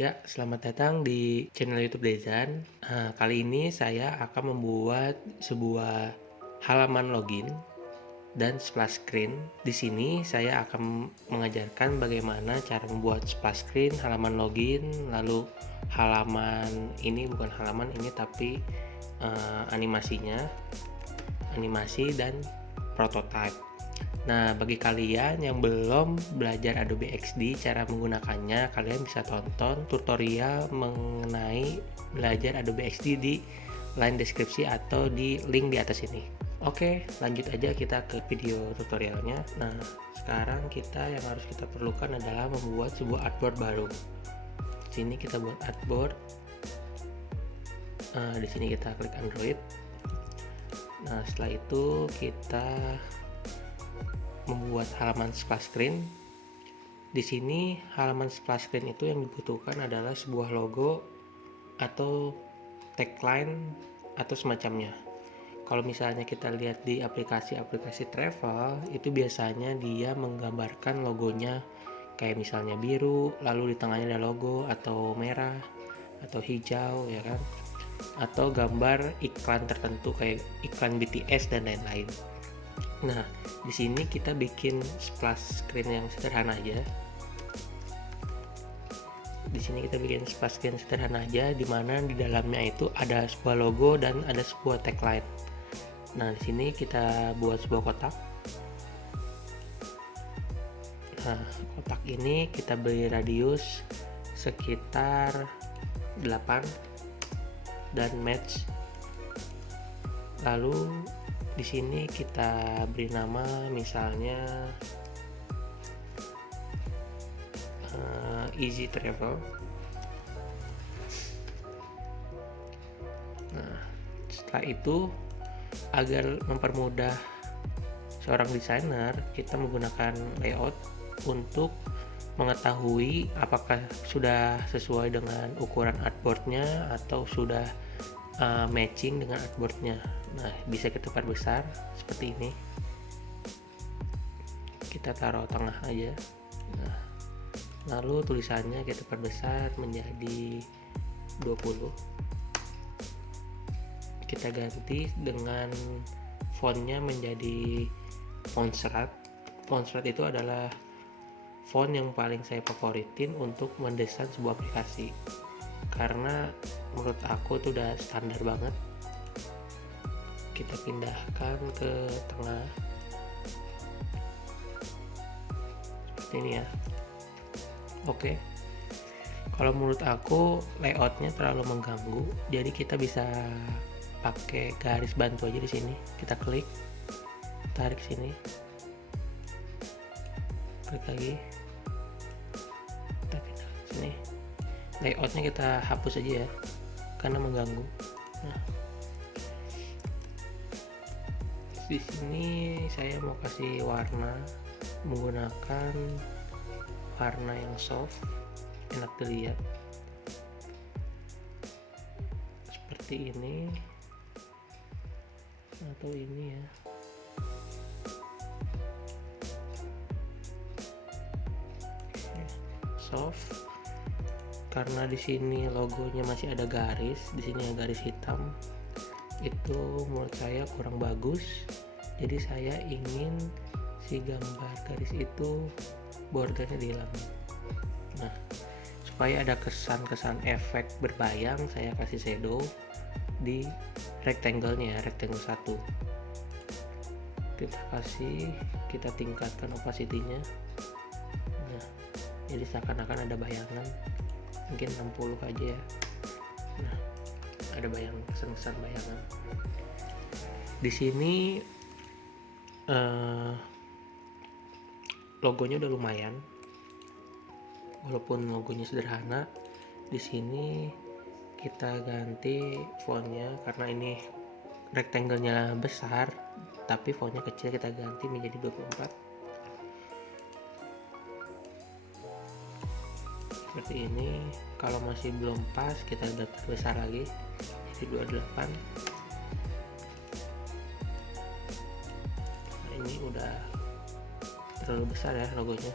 Ya, selamat datang di channel YouTube Dezan. Kali ini saya akan membuat sebuah halaman login dan splash screen. Di sini saya akan mengajarkan bagaimana cara membuat splash screen, halaman login, lalu halaman ini bukan halaman ini tapi animasinya, animasi dan prototype. Nah, bagi kalian yang belum belajar Adobe XD cara menggunakannya, kalian bisa tonton tutorial mengenai belajar Adobe XD di link deskripsi atau di link di atas ini. Oke, lanjut aja kita ke video tutorialnya. Nah, sekarang yang harus kita perlukan adalah membuat sebuah artboard baru. Di sini kita buat artboard. Di sini kita klik Android. Nah, setelah itu kita membuat halaman splash screen. Di sini halaman splash screen itu yang dibutuhkan adalah sebuah logo atau tagline atau semacamnya. Kalau misalnya kita lihat di aplikasi-aplikasi travel, itu biasanya dia menggambarkan logonya kayak misalnya biru, lalu di tengahnya ada logo atau merah atau hijau, ya kan? Atau gambar iklan tertentu kayak iklan BTS dan lain-lain. Nah, di sini kita bikin splash screen yang sederhana aja. Di sini kita bikin splash screen sederhana aja, di mana di dalamnya itu ada sebuah logo dan ada sebuah tagline. Nah, di sini kita buat sebuah kotak. Nah, kotak ini kita beri radius sekitar 8 dan match. Lalu di sini kita beri nama misalnya Easy Travel. Nah, setelah itu agar mempermudah seorang desainer, kita menggunakan layout untuk mengetahui apakah sudah sesuai dengan ukuran artboardnya atau sudah matching dengan artboardnya. Nah, bisa kita perbesar seperti ini. Kita taruh tengah aja. Nah, lalu tulisannya kita perbesar menjadi 20. Kita ganti dengan fontnya menjadi Montserrat. Montserrat itu adalah font yang paling saya favoritin untuk mendesain sebuah aplikasi, karena menurut aku itu udah standar banget. Kita pindahkan ke tengah seperti ini ya. Oke, kalau menurut aku layoutnya terlalu mengganggu, jadi kita bisa pakai garis bantu aja di sini. Kita klik, tarik sini, klik lagi, kita pindah sini. Layoutnya kita hapus aja ya, karena mengganggu. Nah, di sini saya mau kasih warna menggunakan warna yang soft, enak dilihat seperti ini atau ini ya. Soft karena di sini logonya masih ada garis, di sini ada garis hitam, itu menurut saya kurang bagus. Jadi saya ingin si gambar garis itu bordernya dihilangin. Nah, supaya ada kesan-kesan efek berbayang, saya kasih shadow di rectangle-nya, rectangle 1. Kita tingkatkan opacity-nya. Nah, jadi seakan-akan ada bayangan, mungkin 60 aja ya. Nah, ada kesan bayangan. Di sini logonya udah lumayan, walaupun logonya sederhana. Di sini kita ganti fontnya, karena ini rectangle-nya besar tapi fontnya kecil, kita ganti menjadi 24 seperti ini. Kalau masih belum pas, kita besar lagi jadi 28. Nah, ini udah terlalu besar ya logonya,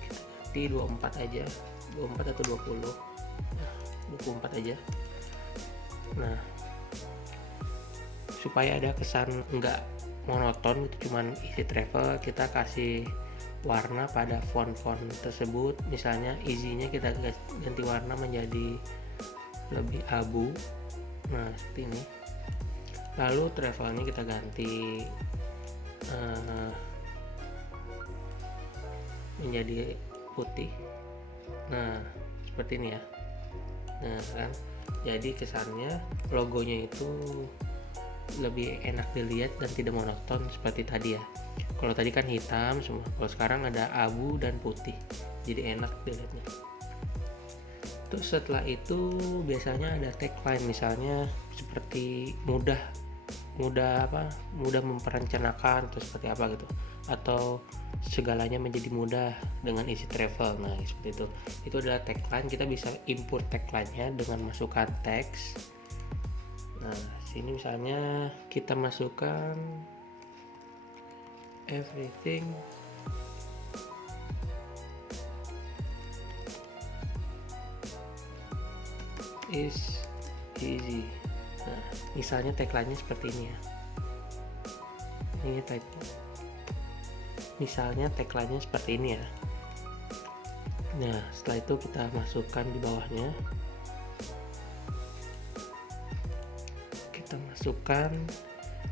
kita ganti 24 aja, 24 atau 20. Nah, 24 aja. Nah, supaya ada kesan nggak monoton gitu, cuman isi travel, kita kasih warna pada font-font tersebut. Misalnya easy-nya kita ganti warna menjadi lebih abu. Nah, seperti ini. Lalu travelnya kita ganti menjadi putih. Nah, seperti ini ya. Nah kan, jadi kesannya logonya itu lebih enak dilihat dan tidak monoton seperti tadi ya. Kalau tadi kan hitam semua, kalau sekarang ada abu dan putih, jadi enak dilihatnya. Terus setelah itu biasanya ada tagline, misalnya seperti mudah memperencanakan atau seperti apa gitu, atau segalanya menjadi mudah dengan isi travel. Nah, seperti itu adalah tagline. Kita bisa import tagline-nya dengan masukkan teks. Nah, sini misalnya kita masukkan everything is easy. Nah, misalnya tagline-nya seperti ini ya. Ini misalnya tagline-nya seperti ini ya. Nah, setelah itu kita masukkan di bawahnya.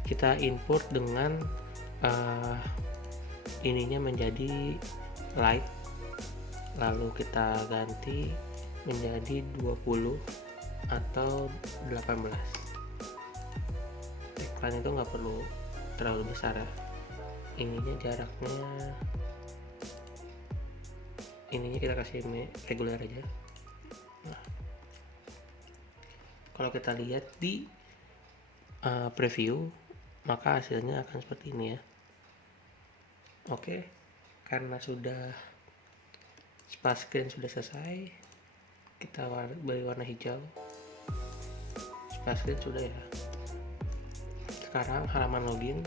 Kita import dengan ininya menjadi light, lalu kita ganti menjadi 20 atau 18. Tagline itu nggak perlu terlalu besar ya, ininya jaraknya, ininya kita kasih reguler aja. Nah, kalau kita lihat di preview, maka hasilnya akan seperti ini ya. Oke, karena sudah splash screen sudah selesai, kita beri warna hijau. Splash screen sudah ya. Sekarang halaman login,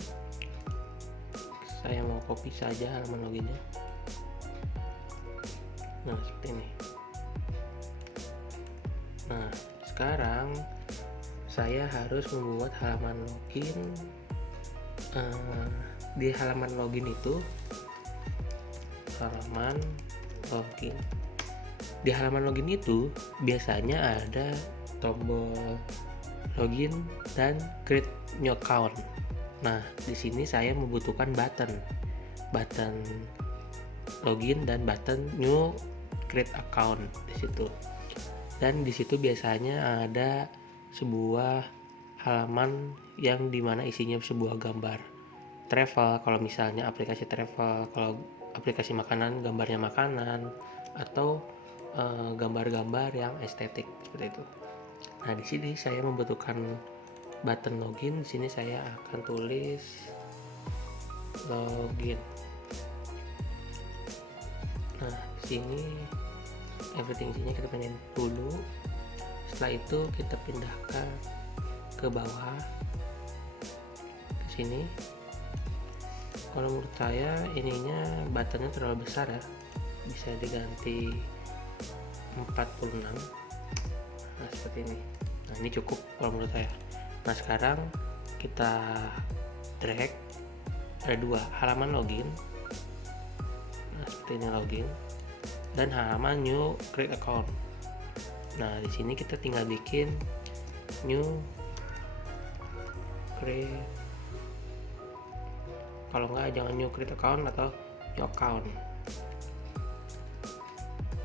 saya mau copy saja halaman loginnya. Nah, seperti ini. Nah, sekarang saya harus membuat halaman login. Di halaman login itu, di halaman login itu biasanya ada tombol login dan create new account. Nah, di sini saya membutuhkan button login dan button new create account di situ. Dan di situ biasanya ada sebuah halaman yang dimana isinya sebuah gambar travel. Kalau misalnya aplikasi travel, kalau aplikasi makanan, gambarnya makanan, atau gambar-gambar yang estetik seperti itu. Nah, di sini saya membutuhkan button login. Di sini saya akan tulis login. Nah, di sini everything isinya kita pindahin dulu. Setelah itu kita pindahkan ke bawah, ke sini. Kalau menurut saya ininya buttonnya terlalu besar ya, bisa diganti 46. Nah, seperti ini. Nah, ini cukup kalau menurut saya. Nah, sekarang kita drag, ada dua halaman login. Nah, seperti ini login, dan halaman new create account. Nah, di sini kita tinggal bikin new create, kalau enggak jangan new create account atau new account.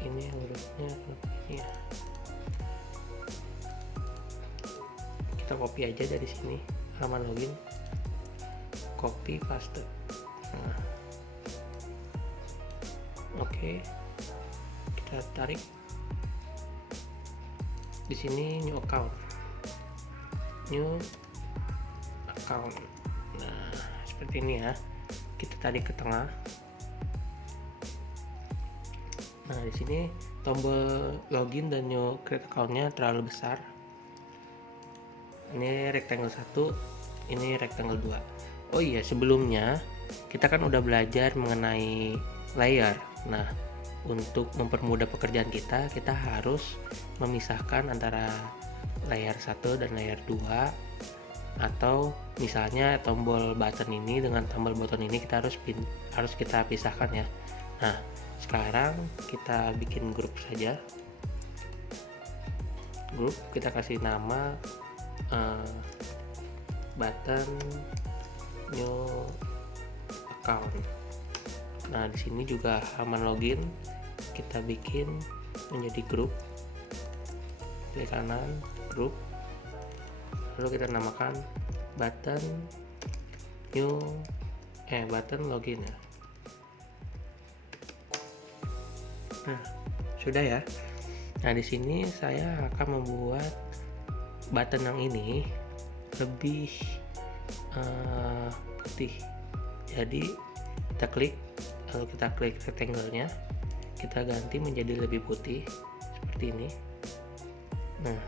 Ini hurufnya ini ya. Kita copy aja dari sini halaman login, copy paste. Nah, oke, kita tarik di sini new account. Nah, seperti ini ya. Kita tarik ke tengah. Nah, di sini tombol login dan new create account-nya terlalu besar. Ini rectangle 1, ini rectangle 2. Oh iya, sebelumnya kita kan udah belajar mengenai layer. Nah, untuk mempermudah pekerjaan kita harus memisahkan antara layer 1 dan layer 2, atau misalnya tombol button ini dengan tombol button ini kita harus kita pisahkan ya. Nah, sekarang kita bikin grup saja. Grup kita kasih nama button new account. Nah, di sini juga halaman login kita bikin menjadi grup. Klik kanan, grup. Lalu kita namakan button login ya. Nah, sudah ya. Nah, di sini saya akan membuat button yang ini lebih putih. Jadi kita klik, lalu kita klik rectangle-nya, kita ganti menjadi lebih putih seperti ini. Nah,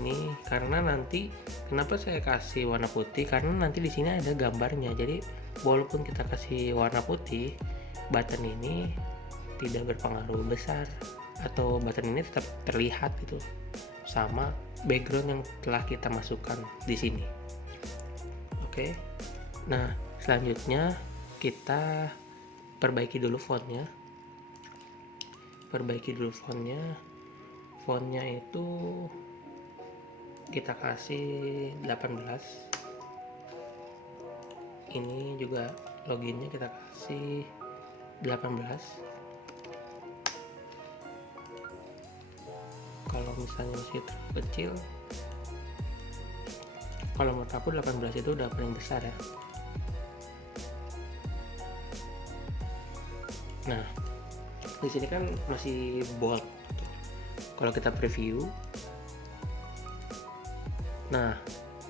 ini karena nanti kenapa saya kasih warna putih, karena nanti di sini ada gambarnya. Jadi walaupun kita kasih warna putih, button ini tidak berpengaruh besar, atau button ini tetap terlihat gitu sama background yang telah kita masukkan di sini. Oke. Nah, selanjutnya kita perbaiki dulu fontnya. Fontnya itu kita kasih 18. Ini juga loginnya kita kasih 18. Kalau misalnya masih terlalu kecil, kalau menurut aku 18 itu udah paling besar ya. Nah, di sini kan masih bold. Kalau kita preview, nah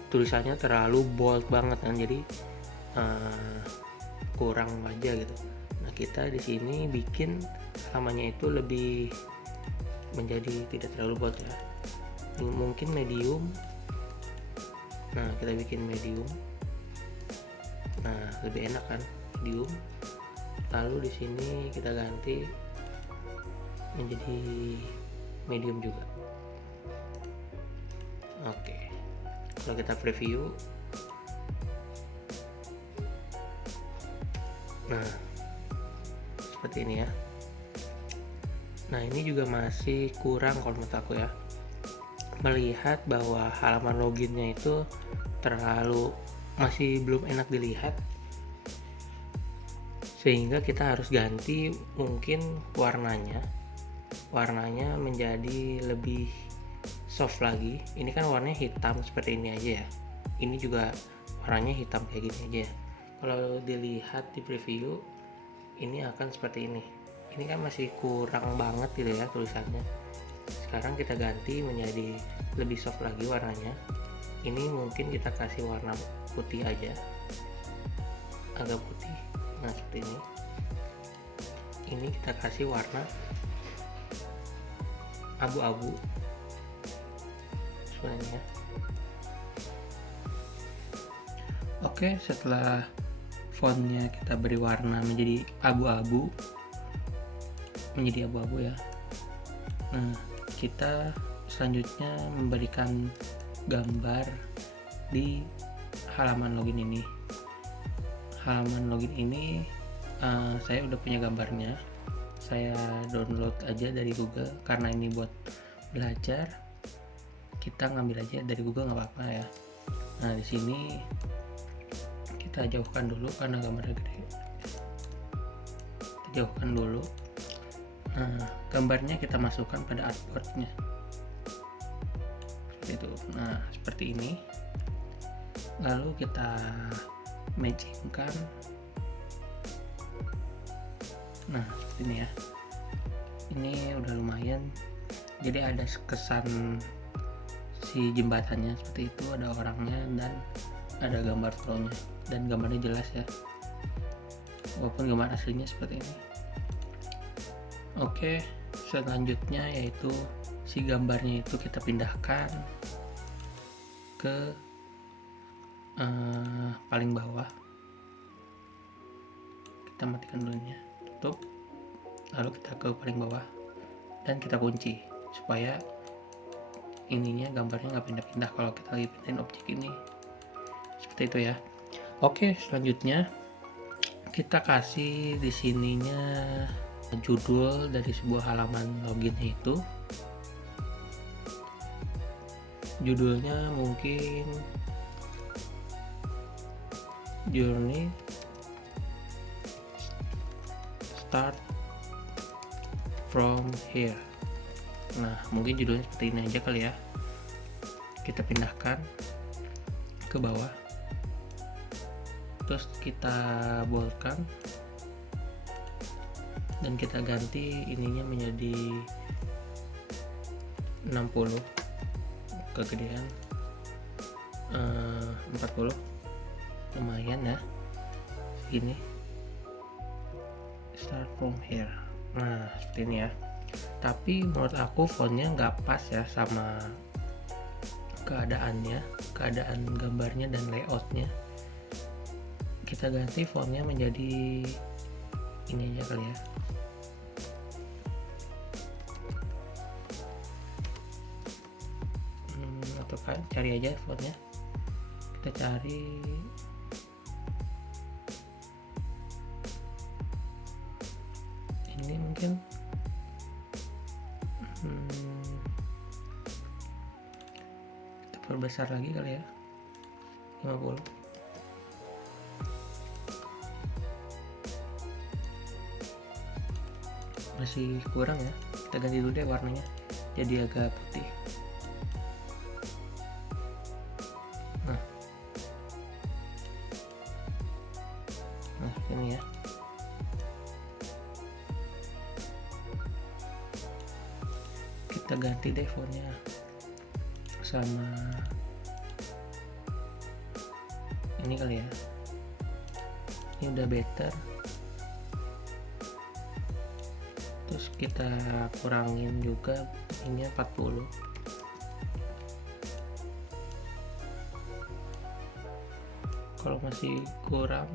tulisannya terlalu bold banget kan, jadi kurang aja gitu. Nah, kita di sini bikin halamannya itu lebih menjadi tidak terlalu bold ya. Mungkin medium. Nah, kita bikin medium. Nah, lebih enak kan medium. Lalu di sini kita ganti menjadi medium juga. Oke. Kalau kita preview, nah seperti ini ya. Nah, ini juga masih kurang kalau menurut aku ya. Melihat bahwa halaman loginnya itu masih belum enak dilihat, sehingga kita harus ganti mungkin warnanya menjadi lebih soft lagi. Ini kan warnanya hitam seperti ini aja ya. Ini juga warnanya hitam kayak gini aja ya. Kalau dilihat di preview, ini akan seperti ini. Ini kan masih kurang banget gitu ya tulisannya. Sekarang kita ganti menjadi lebih soft lagi warnanya. Ini mungkin kita kasih warna putih aja, agak putih. Nah, seperti ini. Ini kita kasih warna abu-abu sebenarnya. Oke, setelah fontnya kita beri warna menjadi abu-abu ya. Nah, kita selanjutnya memberikan gambar di halaman login ini. Saya udah punya gambarnya. Saya download aja dari Google karena ini buat belajar. Kita ngambil aja dari Google nggak apa-apa ya. Nah, di sini kita jauhkan dulu karena gambarnya gede. Kita jauhkan dulu. Nah, gambarnya kita masukkan pada artboardnya seperti itu. Nah, seperti ini. Lalu kita matchingkan. Nah, seperti ini ya. Ini udah lumayan. Jadi ada kesan si jembatannya seperti itu, ada orangnya dan ada gambar flownya, dan gambarnya jelas ya, walaupun gambar aslinya seperti ini. Oke, selanjutnya yaitu si gambarnya itu kita pindahkan ke paling bawah. Kita matikan dulunya. tutup, lalu kita ke paling bawah dan kita kunci supaya ininya gambarnya nggak pindah-pindah kalau kita lagi pindahin objek ini. Seperti itu ya. Oke, selanjutnya kita kasih di sininya judul dari sebuah halaman loginnya itu. Judulnya mungkin Journey Start from Here. Nah, mungkin judulnya seperti ini aja kali ya. Kita pindahkan ke bawah, terus kita boldkan dan kita ganti ininya menjadi 60, kegedean 40, lumayan ya segini. Start from here. Nah, seperti ini ya. Tapi menurut aku fontnya nggak pas ya sama keadaan gambarnya dan layoutnya. Kita ganti fontnya menjadi ini aja kali ya. Atau cari aja fontnya, kita cari ini mungkin kita perbesar lagi kali ya, 50. Masih kurang ya, kita ganti dulu deh warnanya jadi agak putih. Nah ini ya. Kita ganti deh fontnya sama ini kali ya. Ini udah better. Terus kita kurangin juga ini 40. Kalau masih kurang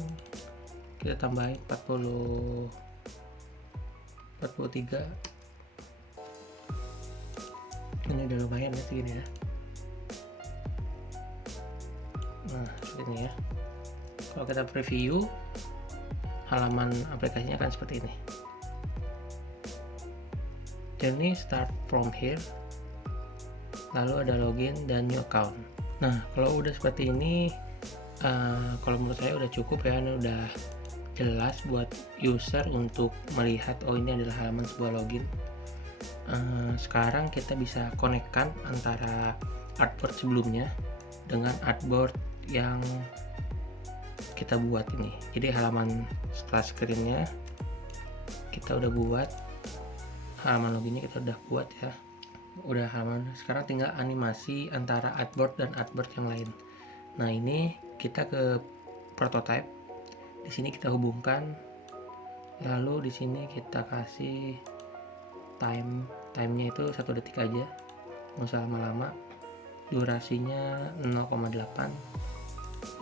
kita tambahin 40, 43. Ini udah lumayan ya segini ya. Nah segini ya. Kalau kita preview halaman aplikasinya akan seperti ini. Journey start from here, lalu ada login dan new account. Nah kalau udah seperti ini, kalau menurut saya udah cukup ya. Ini udah jelas buat user untuk melihat oh ini adalah halaman sebuah login. Sekarang kita bisa konekkan antara artboard sebelumnya dengan artboard yang kita buat ini. Jadi halaman splash screen-nya kita udah buat, halaman loginnya kita udah buat ya. Udah halaman. Sekarang tinggal animasi antara artboard dan artboard yang lain. Nah ini kita ke prototype. Di sini kita hubungkan, lalu di sini kita kasih timenya itu 1 detik aja, nggak usah lama-lama. Durasinya 0,8,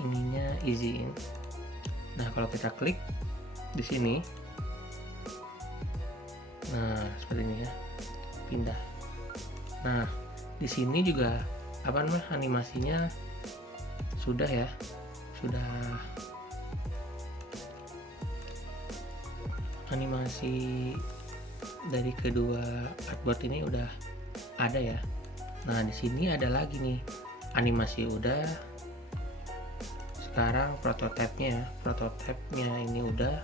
ininya easy in. Nah kalau kita klik di sini, nah seperti ini ya, pindah. Nah di sini juga animasinya sudah ya, sudah animasi dari kedua artboard ini udah ada ya. Nah di sini ada lagi nih animasi udah. Sekarang prototipenya ini udah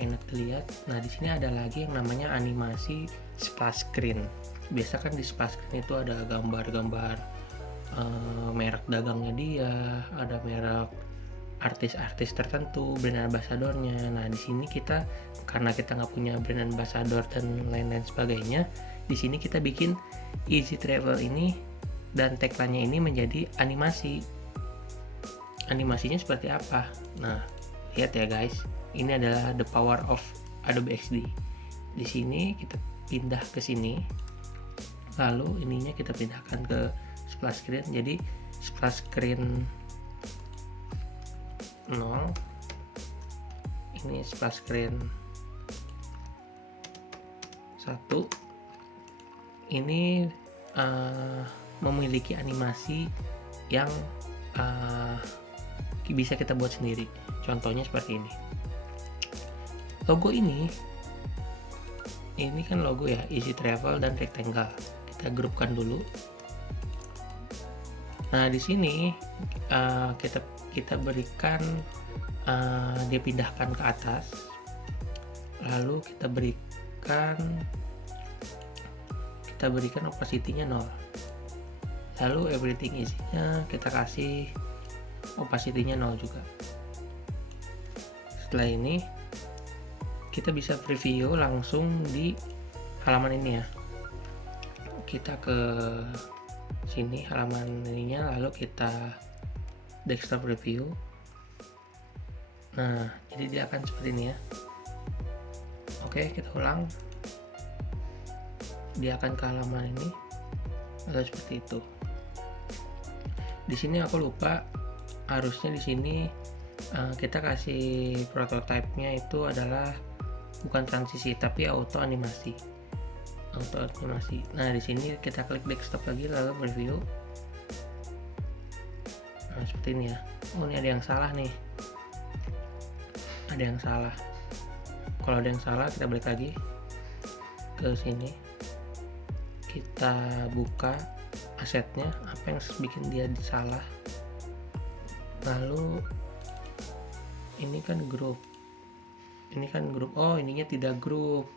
enak dilihat. Nah di sini ada lagi yang namanya animasi splash screen. Biasa kan di splash screen itu ada gambar-gambar merek dagangnya dia, ada merek artis-artis tertentu, brand ambassadornya. Nah di sini kita, karena kita nggak punya brand ambassador dan lain-lain sebagainya, di sini kita bikin easy travel ini dan tagline-nya ini menjadi animasi. Animasinya seperti apa? Nah lihat ya guys, ini adalah the power of Adobe XD. Di sini kita pindah ke sini, lalu ininya kita pindahkan ke splash screen. Jadi splash screen 0, ini splash screen Satu, ini memiliki animasi yang bisa kita buat sendiri. Contohnya seperti ini. Logo ini kan logo ya, Easy Travel dan Rectangle. Kita grupkan dulu. Nah, di sini kita berikan dia pindahkan ke atas. Lalu kita berikan opacity-nya 0. Lalu everything isinya kita kasih opacity-nya 0 juga. Setelah ini kita bisa preview langsung di halaman ini ya. Kita ke sini halaman ininya, lalu kita desktop review. Nah, jadi dia akan seperti ini ya. Oke, kita ulang. Dia akan ke halaman ini, lalu seperti itu. Di sini aku lupa, harusnya di sini kita kasih prototype-nya itu adalah bukan transisi tapi auto animasi. Nah, di sini kita klik desktop lagi lalu preview. Nah, seperti ini ya. Oh, ini ada yang salah nih. Ada yang salah. Kalau ada yang salah, kita balik lagi ke sini. Kita buka asetnya, apa yang bikin dia salah. Lalu ini kan grup. Oh, ininya tidak grup.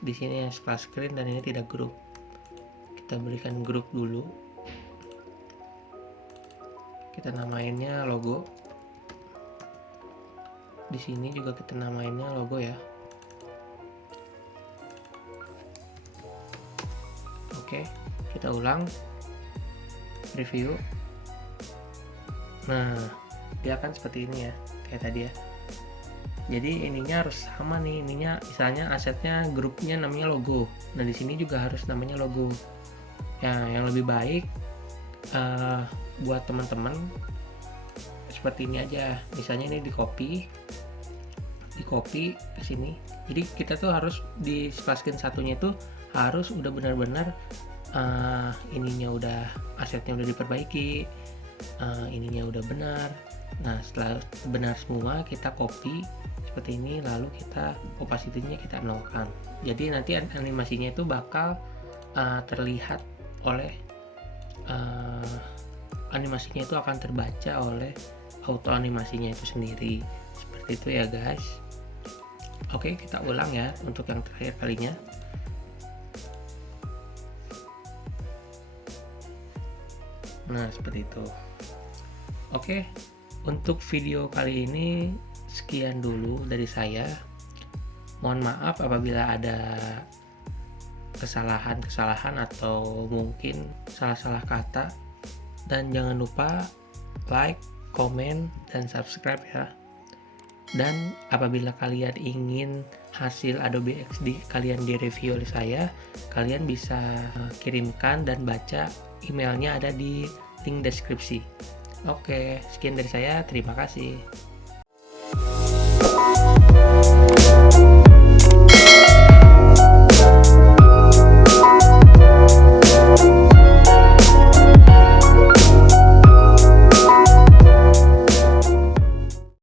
Di sini yang splash screen dan ini tidak grup. Kita berikan grup dulu. Kita namainnya logo. Di sini juga kita namainnya logo ya. Oke, kita ulang. Review. Nah, dia akan seperti ini ya, kayak tadi ya. Jadi ininya harus sama nih, ininya misalnya asetnya grupnya namanya logo. Nah, di sini juga harus namanya logo. Ya, yang lebih baik buat teman-teman seperti ini aja. Misalnya ini di copy ke sini. Jadi kita tuh harus di splash screen satunya itu harus udah benar-benar ininya udah, asetnya udah diperbaiki, ininya udah benar. Nah, setelah benar semua kita copy seperti ini, lalu kita opacity-nya kita nolkan. Jadi nanti animasinya itu bakal terlihat oleh animasinya itu akan terbaca oleh auto animasinya itu sendiri. Seperti itu ya guys. Oke, kita ulang ya untuk yang terakhir kalinya. Nah, seperti itu. Oke, untuk video kali ini sekian dulu dari saya. Mohon maaf apabila ada kesalahan atau mungkin salah-salah kata. Dan jangan lupa like, komen, dan subscribe ya. Dan apabila kalian ingin hasil Adobe XD kalian direview oleh saya, kalian bisa kirimkan dan baca emailnya ada di link deskripsi. Oke, sekian dari saya. Terima kasih.